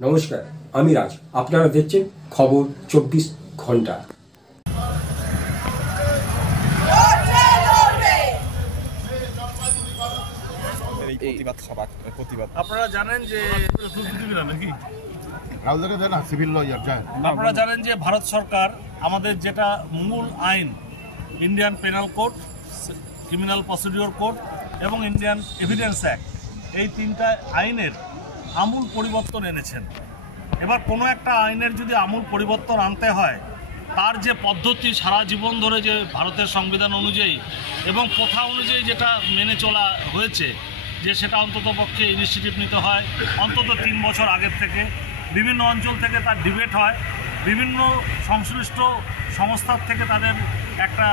নমস্কার, আমি রাজ। আপনারা দেখছেন খবর 24 ঘন্টা। আপনারা জানেন যে ভারত সরকার আমাদের যেটা মূল আইন Indian penal code, criminal procedure code এবং ইন্ডিয়ান এভিডেন্স অ্যাক্ট, এই তিনটা আইনের আমূল পরিবর্তন এনেছেন। এবার কোনো একটা আইনের যদি আমূল পরিবর্তন আনতে হয়, তার যে পদ্ধতি সারা জীবন ধরে যে ভারতের সংবিধান অনুযায়ী এবং প্রথা অনুযায়ী যেটা মেনে চলা হয়েছে, যে সেটা অন্তত পক্ষে ইনিশিয়েটিভ নিতে হয় অন্তত 3 বছর আগের থেকে, বিভিন্ন অঞ্চল থেকে তার ডিবেট হয়, বিভিন্ন সংশ্লিষ্ট সংস্থার থেকে তাদের একটা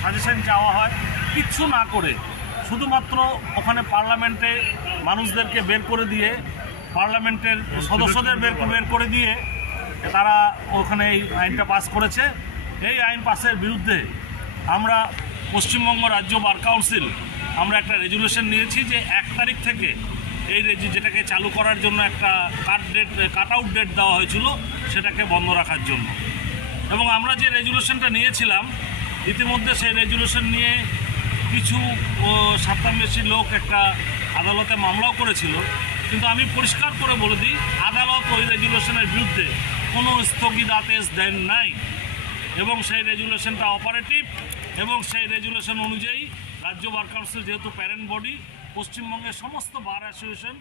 সাজেশন চাওয়া হয়, কিচ্ছু না করে শুধুমাত্র ওখানে পার্লামেন্টে মানুষদেরকে বের করে দিয়ে, পার্লামেন্টের সদস্যদের বের করে দিয়ে তারা ওখানে এই আইনটা পাস করেছে। এই আইন পাসের বিরুদ্ধে আমরা পশ্চিমবঙ্গ রাজ্য বার কাউন্সিল আমরা একটা রেজুলেশন নিয়েছি যে 1 তারিখ থেকে এই যেটাকে চালু করার জন্য একটা কাট আউট ডেট দেওয়া হয়েছিল, সেটাকে বন্ধ রাখার জন্য। এবং আমরা যে রেজুলেশনটা নিয়েছিলাম, ইতিমধ্যে সেই রেজুলেশন নিয়ে কিছু 57 লোক একটা আদালতে মামলাও করেছিল, কিন্তু আমি পরিষ্কার করে বলে দিই, আদালত ওই রেজুলেশনের বিরুদ্ধে কোনো স্থগিতাদেশ দেন নাই এবং সেই রেজুলেশনটা অপারেটিভ এবং সেই রেজুলেশন অনুযায়ী রাজ্য বার কাউন্সিল যেহেতু প্যারেন্ট বডি, পশ্চিমবঙ্গের সমস্ত বার অ্যাসোসিয়েশন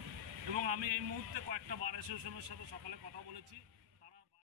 এবং আমি এই মুহূর্তে কয়েকটা বার অ্যাসোসিয়েশনের সাথে সকালে কথা বলেছি।